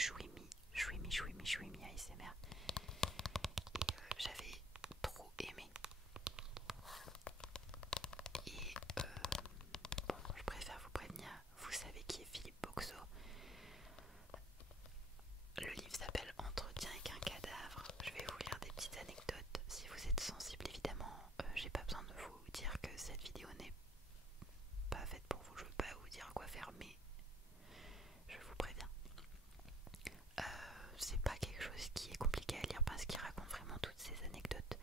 Chouimi ASMR. Et j'avais trop aimé. Et bon, je préfère vous prévenir, vous savez qui est Philippe Boxo. Le livre s'appelle Entretien avec un cadavre. Je vais vous lire des petites anecdotes. Si vous êtes sensible, évidemment, j'ai pas besoin de vous dire que cette vidéo n'est pas faite pour vous. Je veux pas vous dire quoi faire, mais je vous préviens. C'est pas quelque chose qui est compliqué à lire parce qu'il raconte vraiment toutes ces anecdotes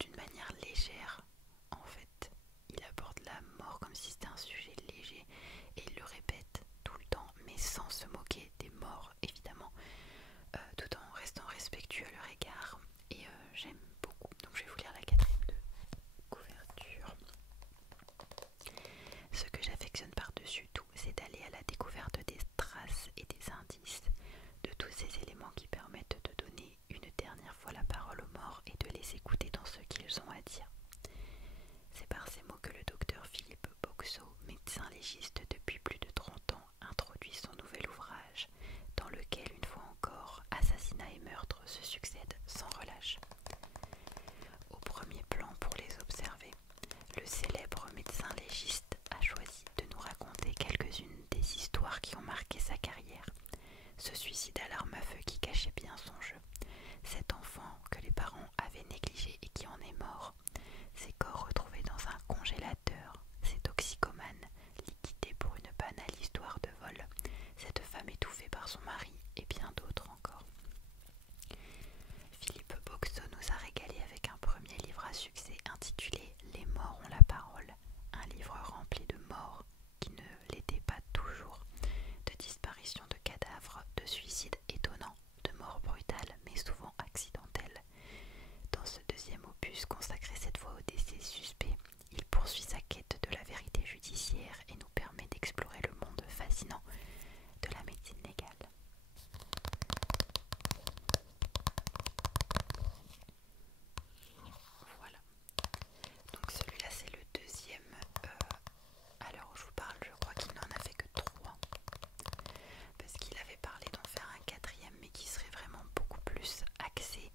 d'une manière légère. En fait, il aborde la mort comme si c'était un sujet léger et il le répète tout le temps, mais sans se moquer des morts évidemment, tout en restant respectueux à leur égard. Et j'aime beaucoup. Donc je vais vous lire la quatrième de couverture. Ce que j'affectionne par-dessus tout, c'est d'aller à la découverte des traces et des indices, de tous ces éléments qui permettent de donner une dernière fois la parole aux morts et de les écouter dans ce qu'ils ont à dire. C'est par ces mots que le docteur Philippe Boxo, médecin légiste depuis plus de 30 ans, introduit son nouvel ouvrage, dans lequel, une fois encore, assassinats et meurtres se succèdent sans relâche. Au premier plan, pour les observer, le célèbre médecin légiste a choisi de nous raconter quelques-unes des histoires qui ont marqué sa carrière. Ce suicide à l'arme à feu qui cachait bien son jeu, cet enfant que les parents avaient négligé et qui en est mort, ces corps retrouvés dans un congélateur, ces toxicomanes liquidés pour une banale histoire de vol, cette femme étouffée par son mari et bien d'autres encore. Philippe Boxo nous a régalé avec un premier livre à succès intitulé Les morts ont la parole, un livre rempli de morts qui ne l'étaient pas toujours, de disparitions de cadavres, de suicides étonnants, de morts brutales mais souvent accidentelles. Dans ce deuxième opus consacré cette fois au décès suspect, il poursuit sa quête de la vérité judiciaire et nous permet d'explorer le monde fascinant de la médecine légale. Voilà. Donc celui-là c'est le deuxième. À l'heure où je vous parle, je crois qu'il n'en a fait que 3. Parce qu'il avait parlé d'en faire un quatrième, mais qui serait vraiment beaucoup plus axé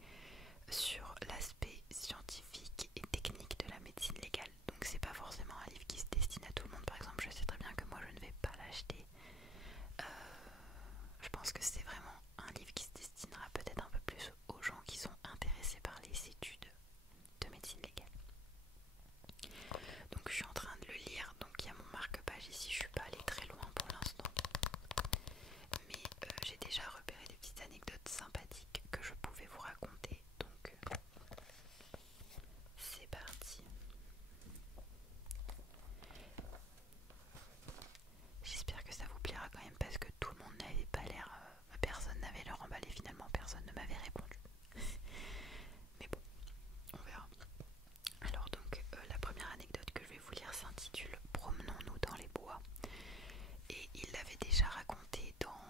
sur l'aspect scientifique et technique de la médecine légale. Donc c'est pas forcément un livre qui se destine à tout le monde. Par exemple, je sais très bien que moi je ne vais pas l'acheter. Je pense que c'est vraiment un livre qui se destinera peut-être un peu plus aux gens qui sont intéressés par les études de médecine légale. Donc je suis en train de le lire, donc il y a mon marque-page ici, je suis pas allée très loin pour l'instant. Mais j'ai déjà repéré des petites anecdotes sympathiques que je pouvais vous raconter. Donc c'est parti. J'espère que ça vous plaira quand même parce que tout le monde n'avait pas l'air, personne n'avait l'air emballé finalement, personne ne m'avait répondu. Mais bon, on verra. Alors donc la première anecdote que je vais vous lire s'intitule Promenons-nous dans les bois. Et il l'avait déjà raconté dans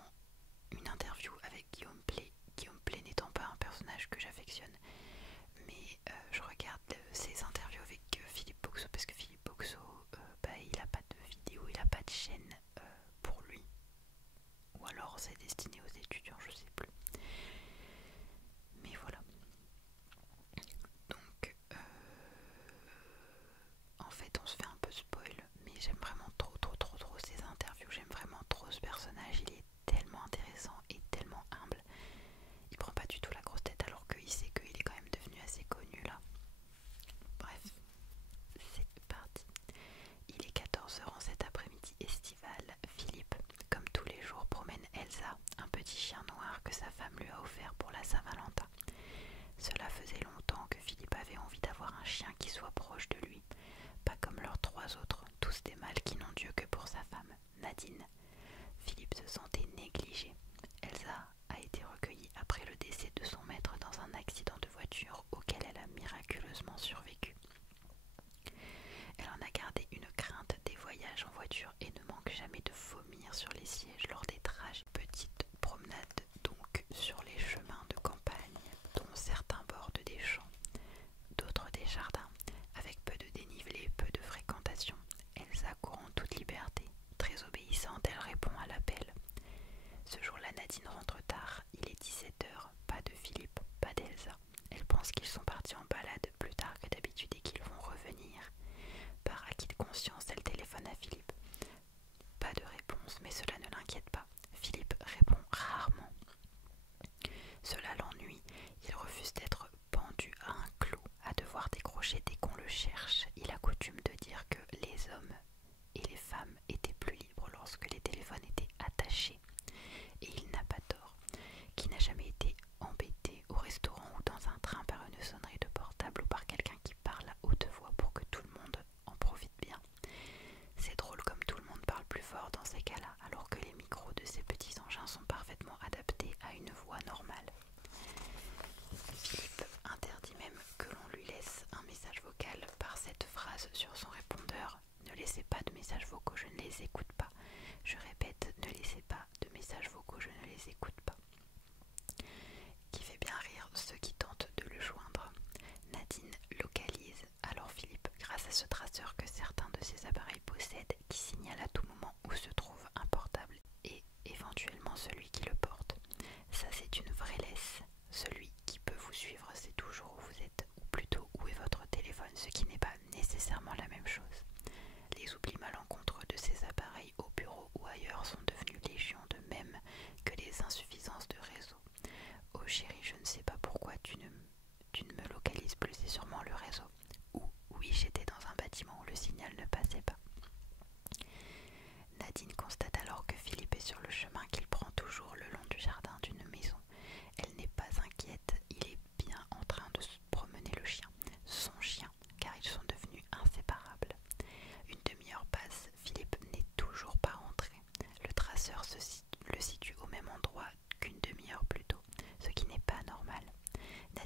une interview avec Guillaume Play. Guillaume Play n'étant pas un personnage que j'affectionne, mais je regarde ses interviews avec Philippe Boxo parce que Philippe Boxo, il a pas de vidéo, il a pas de chaîne pour lui, ou alors c'est destiné aux étudiants, je sais plus. Mais voilà. Donc en fait on se fait un peu spoil, mais j'aime vraiment trop ces interviews, j'aime vraiment trop ce personnage, il est tellement intéressant et tellement humble. Il prend pas du tout la grosse tête alors qu'il sait qu'il est quand même devenu assez connu là. Bref, c'est parti. Il est 14 h en cet après-midi estival. Philippe, comme tous les jours, promène Elsa, un petit chien noir que sa femme lui a offert pour la Saint-Valentin. Cela faisait longtemps que Philippe avait envie d'avoir un chien qui soit proche de lui, pas comme leurs 3 autres, tous des mâles qui n'ont Dieu que pour sa femme, Nadine. Philippe se sentait négligé. Elsa a été recueillie après le décès de son maître dans un accident de voiture auquel elle a miraculeusement survécu. Elle en a gardé une crainte des voyages en voiture et ne manque jamais de vomir sur les sièges lors des trajets. Petite promenade donc sur les chemins de campagne dont certains bordent des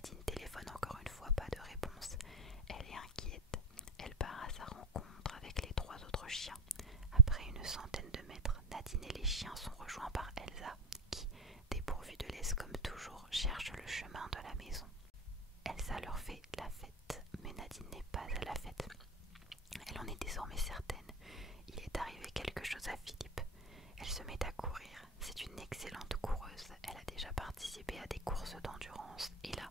Nadine téléphone encore une fois, pas de réponse. Elle est inquiète. Elle part à sa rencontre avec les 3 autres chiens. Après une centaine de mètres, Nadine et les chiens sont rejoints par Elsa, qui, dépourvue de laisse comme toujours, cherche le chemin de la maison. Elsa leur fait la fête, mais Nadine n'est pas à la fête. Elle en est désormais certaine. Il est arrivé quelque chose à Philippe. Elle se met à courir. C'est une excellente coureuse. Elle a déjà participé à des courses d'endurance. Et là,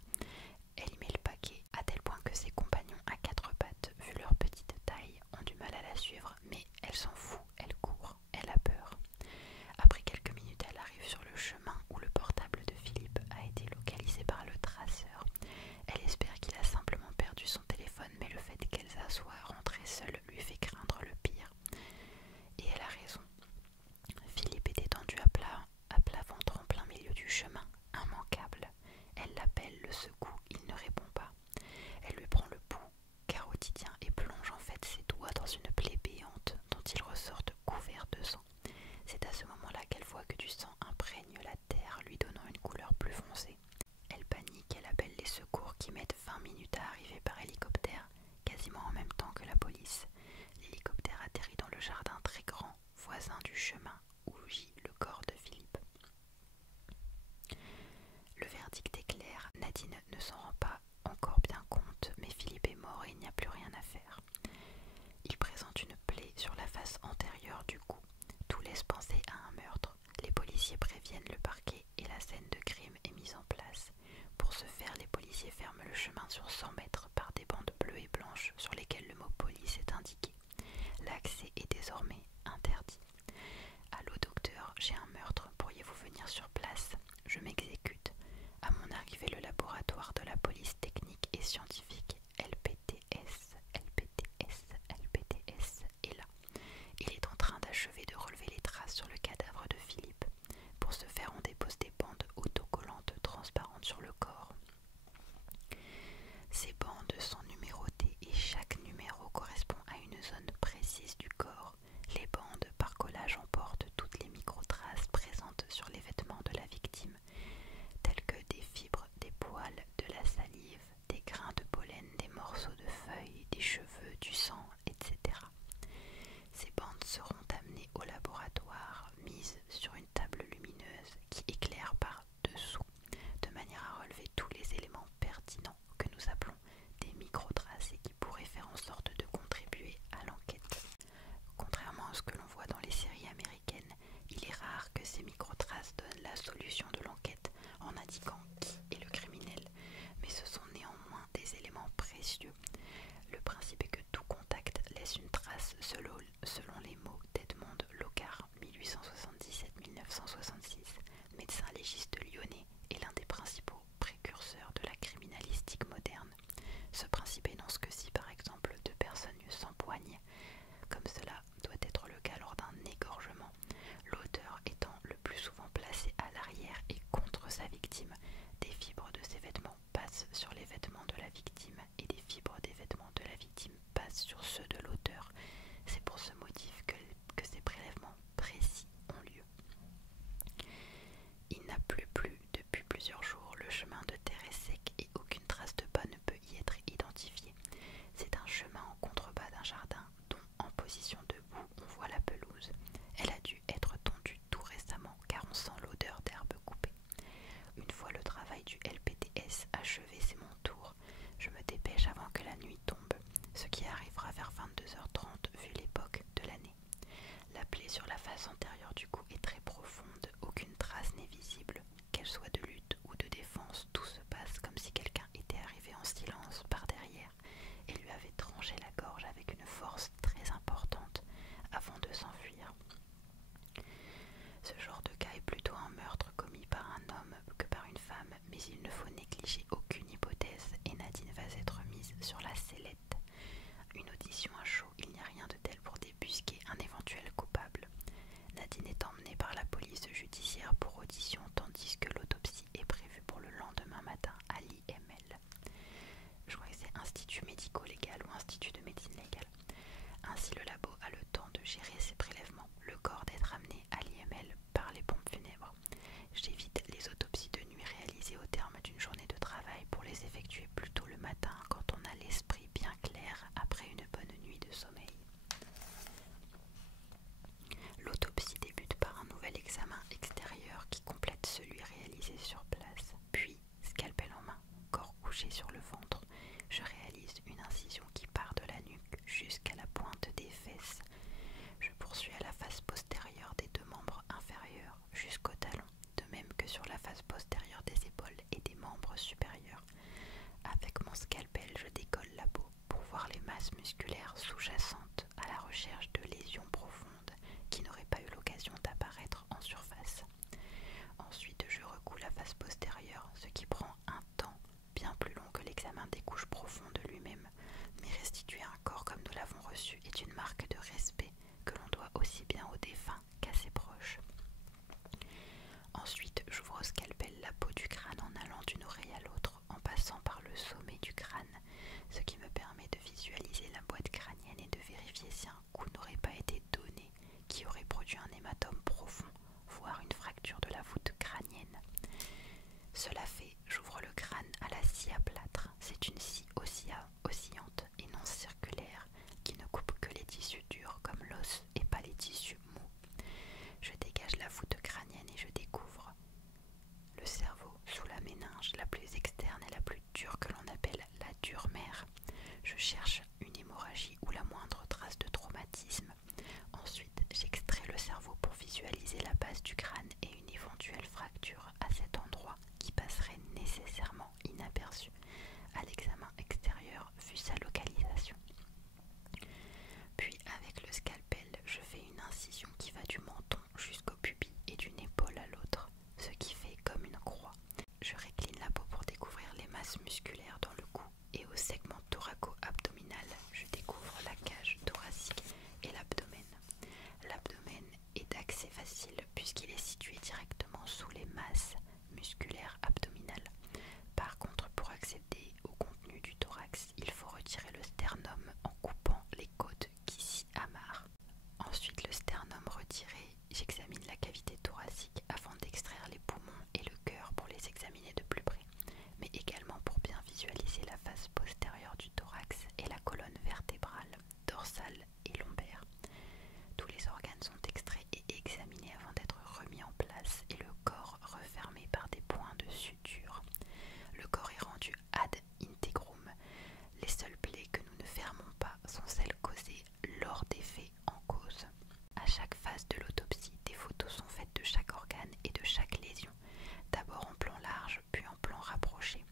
elle y met le paquet, à tel point que ses compagnons à 4 pattes, vu leur petite taille, ont du mal à la suivre. Mais elle s'en fout, elle court, elle a peur. Après quelques minutes, elle arrive sur le chemin où le portable de Philippe a été localisé par le traceur. Elle espère qu'il a simplement perdu son téléphone, mais le fait qu'Elsa soit rentrée seule lui fait craindre le pire. Et elle a raison. Philippe est étendu à plat ventre en plein milieu du chemin, immanquable. Elle l'appelle, le secoue, il ne répond pas. Elle lui prend le pouls carotidien et plonge en fait ses doigts dans une plaie béante dont ils ressortent couverts de sang. C'est à ce moment-là qu'elle voit que du sang imprègne la terre, lui donnant une couleur plus foncée. Elle panique, elle appelle les secours qui mettent 20 minutes à arriver par hélicoptère, quasiment en même temps que la police. L'hélicoptère atterrit dans le jardin très grand, voisin du chemin où gît le corps de Philippe. Le verdict est clair, Nadine ne s'en rend pas encore bien compte, mais Philippe est mort et il n'y a plus rien à faire. Il présente une plaie sur la face antérieure du cou. Tout laisse penser à un meurtre. Les policiers préviennent le parquet et la scène de crime est mise en place. Pour ce faire, les policiers ferment le chemin sur 100 mètres par des bandes bleues et blanches sur lesquelles le mot police est indiqué. L'accès est désormais interdit. Allô docteur, j'ai un meurtre, pourriez-vous venir sur place? Je m'exécute. À mon arrivée, le laboratoire de la police technique et scientifique LPTS est là. Il est en train d'achever de relever les traces sur le cadavre de Philippe. Pour ce faire, on dépose des bandes autocollantes transparentes sur le corps. Ces bandes sont numérotées et chaque numéro correspond à une zone précise du corps. Les bandes par collage emportent toutes les microtraces présentes sur les vêtements de la victime, telles que des fibres, des poils, de la salive, des grains de pollen, des morceaux de feuilles, des cheveux, du sang, etc. Ces bandes seront amenées au laboratoire, mises sur une table lumineuse qui éclaire par dessous, de manière à relever tous les éléments pertinents que nous appelons des microtraces et qui pourraient faire en sorte de contribuer à l'enquête. Contrairement à ce que l'on voit dans les séries américaines, il est rare que ces microtraces donnent la solution de l'enquête en indiquant qui est le criminel, mais ce sont néanmoins des éléments précieux. Le principe est que tout contact laisse une trace selon les mots d'Edmond Locard, 1877-1966, médecin légiste lyonnais et l'un des principaux précurseurs de la criminalistique moderne. Ce principe énonce que si par exemple 2 personnes s'empoignent, comme cela doit être le cas lors d'un égorgement, l'auteur étant le plus souvent placé à l'arrière et contre sa victime, des fibres de ses vêtements passent sur les vêtements de la victime et des fibres des vêtements de la victime passent sur ceux de l'auteur. C'est pour ce motif que ces prélèvements précis ont lieu. Il n'a plus plu depuis plusieurs jours, le chemin de terre est sec et aucune trace de pas ne peut y être identifiée. C'est un chemin en contrebas d'un jardin dont, en position debout, on voit la pelouse. Elle a dû être tondue tout récemment car on sent l'odeur d'herbe coupée. Une fois le travail du LPTS achevé, c'est mon tour. Je me dépêche avant que la nuit tombe, ce qui arrivera vers 22h30 vu l'époque de l'année. La plaie sur la face antérieure du cou est très profonde, aucune trace n'est visible. Qu'elle soit de lutte ou de défense, tout se passe comme si quelqu'un était arrivé en silence par derrière et lui avait tranché la gorge avec une force très importante avant de s'enfuir. Ce genre de cas est plutôt un meurtre commis par un homme que par une femme, mais il ne faut négliger aucune hypothèse et Nadine va être mise sur la sellette. Une audition à chaud, il n'y a rien de tel pour débusquer un éventuel coupable. Nadine est emmenée par la police judiciaire pour audition tandis que l'autopsie est prévue pour le lendemain matin à l'IML. Je crois que c'est Institut médico-légal ou Institut de médecine légale. Ainsi le labo a le temps de gérer ses prélèvements, le corps d'être amené à l'IML par les pompes funèbres. J'évite les autopsies de nuit réalisées au terme d'une journée de travail pour les sur la face postérieure des épaules et des membres supérieurs. Avec mon scalpel, je décolle la peau pour voir les masses musculaires sous-jacentes à la recherche de lésions profondes qui n'auraient pas eu l'occasion d'apparaître en surface. Ensuite, je recoue la face postérieure, ce qui prend un temps bien plus long que l'examen des couches profondes lui-même, mais restituer un corps comme nous l'avons reçu est une marque de respect que l'on doit aussi bien aux défunts qu'à ses proches. Ensuite, j'ouvre au scalpel la peau du crâne en allant d'une oreille à l'autre, en passant par le sommet du crâne, ce qui me permet de visualiser la boîte crânienne et de vérifier si un coup n'aurait pas été donné qui aurait produit un hématome profond, voire une fracture de la voûte crânienne. Cela fait, j'ouvre le crâne à la scie à plâtre. C'est une scie oscillante et non circulaire qui ne coupe que les tissus durs comme l'os et pas les tissus mous. Je dégage la voûte crânienne et je découvre le cerveau sous la méninge la plus externe et la plus dure que l'on appelle la dure mère. Je cherche une hémorragie ou la moindre trace de traumatisme. Ensuite, j'extrais le cerveau pour visualiser la base du crâne et une éventuelle fracture à cet endroit qui passerait nécessairement inaperçue à l'examen extérieur vu sa localisation. Puis avec le scalpel, je fais une incision qui va du menton jusqu'au pubis et d'une épaule à l'autre, ce qui fait comme une croix. Je récline la peau pour découvrir les masses musculaires dans le cou et au segment thoraco-abdominal, je découvre la cage thoracique et l'abdomen. L'abdomen est d'accès facile puisqu'il est situé directement sous les masses musculaires abdominales. Par contre, pour accéder au contenu du thorax, il faut retirer le sternum en coupant les côtes qui s'y amarrent. Ensuite, le sternum retiré, j'examine la cavité thoracique avant d'extraire les poumons et le cœur pour les examiner de plus près, mais également pour bien visualiser la face postérieure du thorax et la colonne vertébrale, dorsale et lombaire. Tous les organes sont extraits et examinés avant d'être remis en place et le corps refermé par des points de suture. Le corps est rendu ad integrum. Les seules plaies que nous ne fermons pas sont celles causées lors des faits en cause. À chaque phase de l'autopsie, des photos sont faites de chaque organe et de chaque lésion, d'abord en plan large puis en plan rapproché.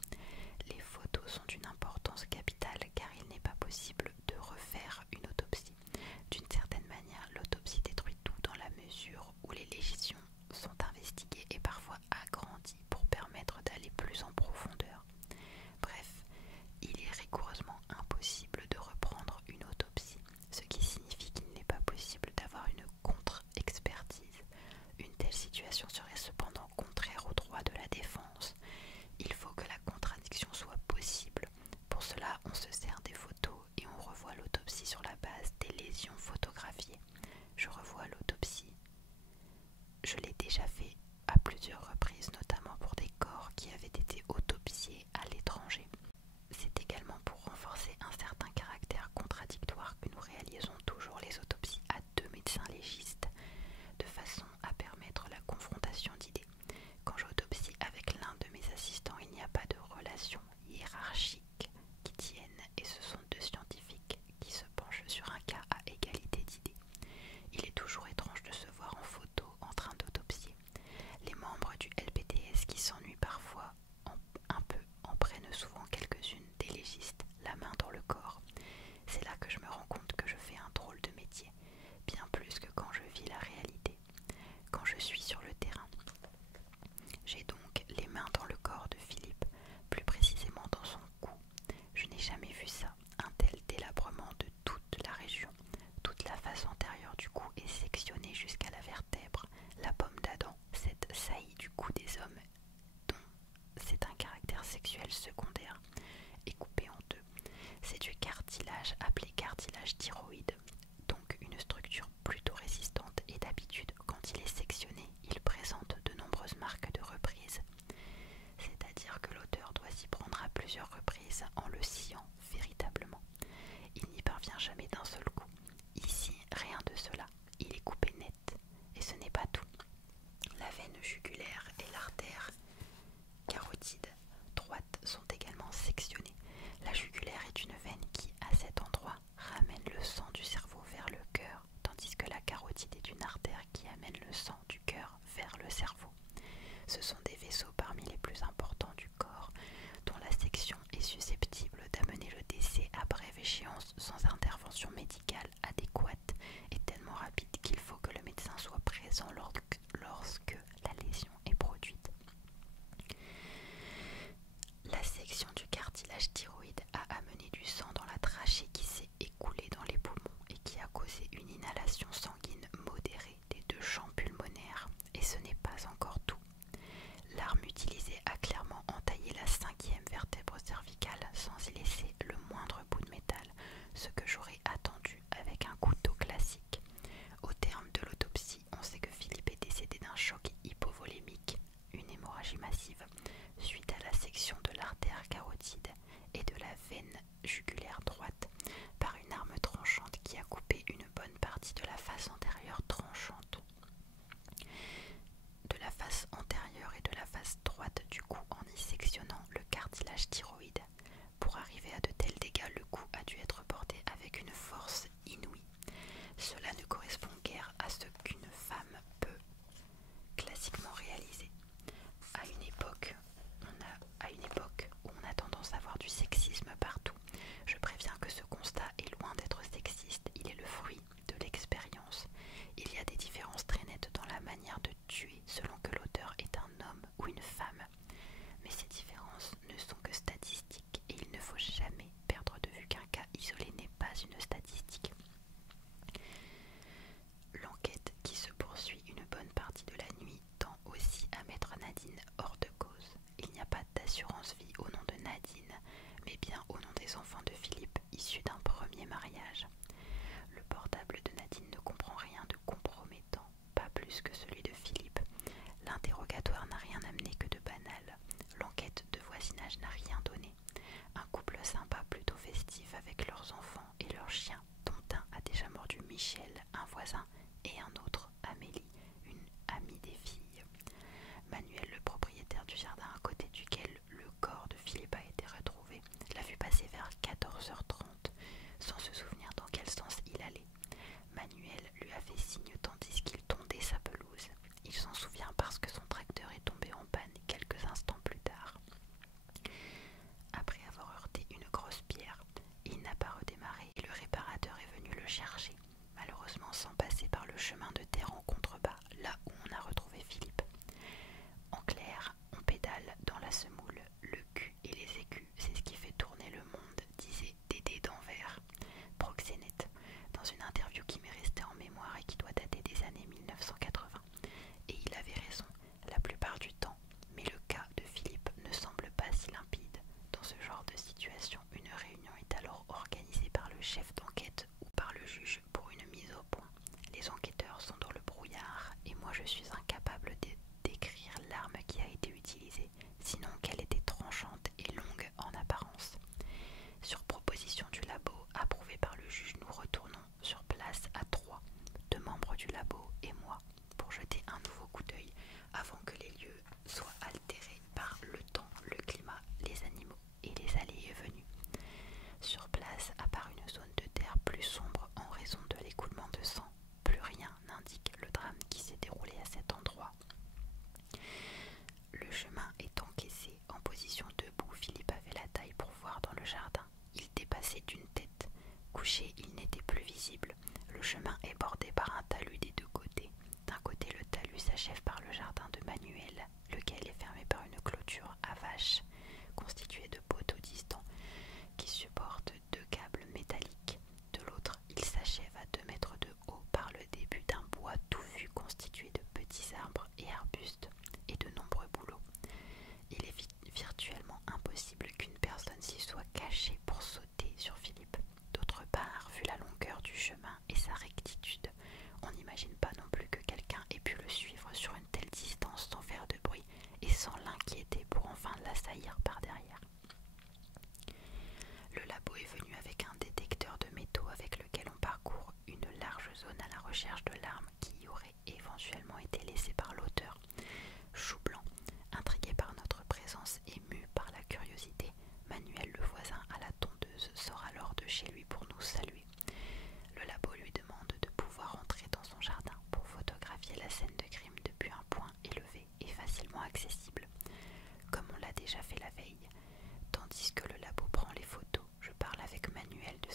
Les photos sont d'une importance capitale car il n'est pas possible de refaire une autopsie. D'une certaine manière, l'autopsie détruit tout dans la mesure où les lésions sont investiguées et parfois agrandies pour permettre d'aller plus en profondeur. Bref, il est rigoureusement impossible de reprendre une autopsie, ce qui signifie qu'il n'est pas possible d'avoir une contre-expertise. Une telle situation serait cependant contraire au droit de la défense. Il faut que la contradiction soit possible. Pour cela, on se sert des photos et on revoit l'autopsie sur la base des lésions photographiées. Je revois l'autopsie. Je l'ai déjà fait à plusieurs reprises, notamment pour des corps qui avaient été autopsiés à l'étranger. C'est également pour renforcer un certain caractère contradictoire que nous réalisons toujours les autopsies à deux médecins légistes, de façon à permettre la confrontation d'idées. Quand j'autopsie avec l'un de mes assistants, il n'y a pas de relation hiérarchique qui tienne et ce sont deux scientifiques qui se penchent sur un cas à égalité d'idées. Il est toujours étrange de se voir en photo en train d'autopsier. Les membres du LPTS qui s'ennuient parfois un peu en prennent souvent quelques-unes des légistes, la main dans le corps. C'est là que je me rends compte que je fais un drôle de métier, bien plus que quand je vis la réalité, quand je suis sur le terrain. J'ai donc les mains dans le corps de Philippe, plus précisément dans son cou. Je n'ai jamais vu ça, un tel délabrement de toute la région. Toute la face antérieure du cou est sectionnée jusqu'à la vertèbre. La pomme d'Adam, cette saillie du cou des hommes, dont c'est un caractère sexuel secondaire, est coupée en deux. C'est du cartilage appelé cartilage thyroïde, donc une structure plutôt résistante et d'habitude, quand il est sectionné, il présente de nombreuses marques de reprise échéance sans intervention médicale adéquate et tellement rapide qu'il faut que le médecin soit présent lorsque la lésion est produite. La section du cartilage thyroïde a amené du sang dans la trachée qui s'est écoulé dans les poumons et qui a causé une inhalation sanguine modérée des deux champs pulmonaires. Et ce n'est pas encore tout. L'arme utilisée a clairement entaillé la 5e vertèbre cervicale sans y laisser le moindre bout de métal, ce que j'aurais attendu avec un couteau classique. Au terme de l'autopsie, on sait que Philippe est décédé d'un choc hypovolémique, une hémorragie massive, suite à la section de l'artère carotide et de la veine jugulaire droite par une arme tranchante qui a coupé une bonne partie de la face antérieure tranchante. De la face antérieure et de la face droite du cou en y sectionnant le cartilage thyroïde. Pour arriver à de tels dégâts, le coup a dû être porté avec une force inouïe. Cela ne correspond guère à ce qu'une femme peut classiquement réaliser. À une époque où on a tendance à voir du sexisme partout, je préviens que ce constat est loin d'être sexiste, il est le fruit de l'expérience. Il y a des différences très nettes dans la manière de tuer selon que l'auteur est un homme ou une femme. Mais ces différences ne sont que statistiques et il ne faut jamais perdre de vue qu'un cas isolé n'est pas une statistique. L'enquête qui se poursuit une bonne partie de la nuit tend aussi à mettre Nadine hors de cause. Il n'y a pas d'assurance vie au nom de Nadine, mais bien au nom des enfants de Philippe issus d'un premier mariage. Le portable de Nadine ne comprend rien de compromettant, pas plus que celui de Philippe. L'interrogatoire n'a rien amené que de banal. L'enquête de voisinage n'a rien donné. Un couple sympa plutôt festif avec leurs enfants et leurs chiens, dont un a déjà mordu Michel, un voisin, et un autre, Amélie, une amie des filles. Manuel, le propriétaire du jardin à côté duquel le corps de Philippe a été retrouvé, l'a vu passer vers 14h30, sans se souvenir dans quel sens il allait. Manuel lui a fait signe tandis qu'il tondait sa pelouse. Il s'en souvient parce que son tracteur est tombé en panne quelques instants plus tard. Après avoir heurté une grosse pierre, il n'a pas redémarré et le réparateur est venu le chercher, malheureusement sans passer par le chemin de terre en contrebas, là où on a retrouvé Philippe. En clair, on pédale dans la semoule, le cul et les écus, c'est ce qui fait tourner le monde, disait Dédé d'Anvers, proxénète, dans une interview qui m'est restée en mémoire et qui doit dater des années 1980. Et il avait raison, la plupart du temps, mais le cas de Philippe ne semble pas si limpide. Dans ce genre de situation, une réunion est alors organisée par le chef d'enquête ou par le juge pour une mise au point. Les enquêteurs sont dans le brouillard et moi je suis incapable de décrire l'arme qui a été utilisée, sinon qu'elle était tranchante et longue en apparence. Sur proposition du labo, approuvé par le juge, nous retournons sur place à 3, 2 membres du labo et moi, pour jeter un nouveau coup d'œil avant que les lieux soient altérés par le temps, le climat, les animaux et les allées et venues. Sur place, à part une zone de terre plus sombre en raison de l'écoulement de sang, plus rien n'indique le drame qui s'est déroulé à cet endroit. Le chemin est encaissé. En position debout, Philippe avait la taille pour voir dans le jardin. Il dépassait d'une tête. Couché, il n'était plus visible. Le chemin est bordé par un talus des 2 côtés. D'un côté, le talus s'achève par le jardin de Manuel, lequel est fermé par une clôture à vaches, constituée de poteaux distants, qui supportent 2 câbles métalliques. De l'autre, il s'achève à 2 mètres de haut par le début d'un bois touffu constitué de petits arbres et arbustes et de nombreux bouleaux. Il est virtuellement impossible qu'une personne s'y soit cachée pour sauter sur Philippe. D'autre part, vu la longueur du chemin et sa rectitude, on n'imagine pas non plus que quelqu'un ait pu le suivre sur une telle distance sans faire de bruit et sans l'inquiéter pour enfin l'assaillir par derrière. Le labo est venu avec un détecteur de métaux avec lequel on parcourt une large zone à la recherche de l'arme qui y aurait éventuellement été laissée par l'auteur. Chou blanc, intrigué par notre présence et mu par la curiosité, Manuel, le voisin à la tondeuse, sort alors de chez lui pour nous saluer. Le labo lui demande de pouvoir entrer dans son jardin pour photographier la scène de crime depuis un point élevé et facilement accessible, comme on l'a déjà fait la veille. Tandis que le labo prend les photos, je parle avec Manuel de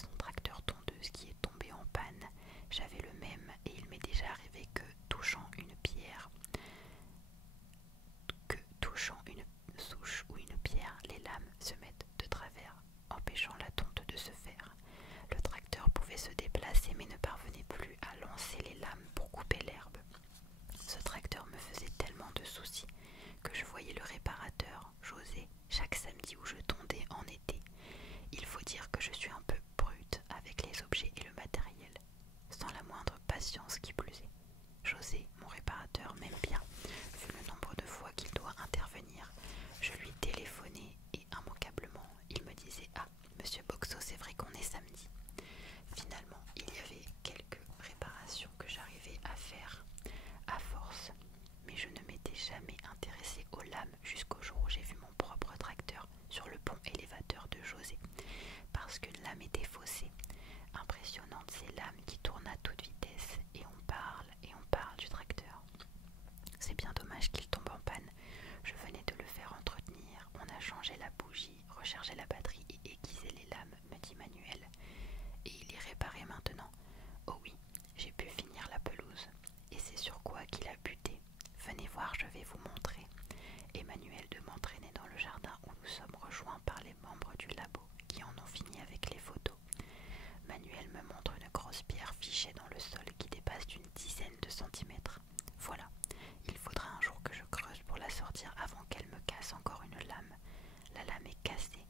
sortir avant qu'elle me casse encore une lame. La lame est cassée,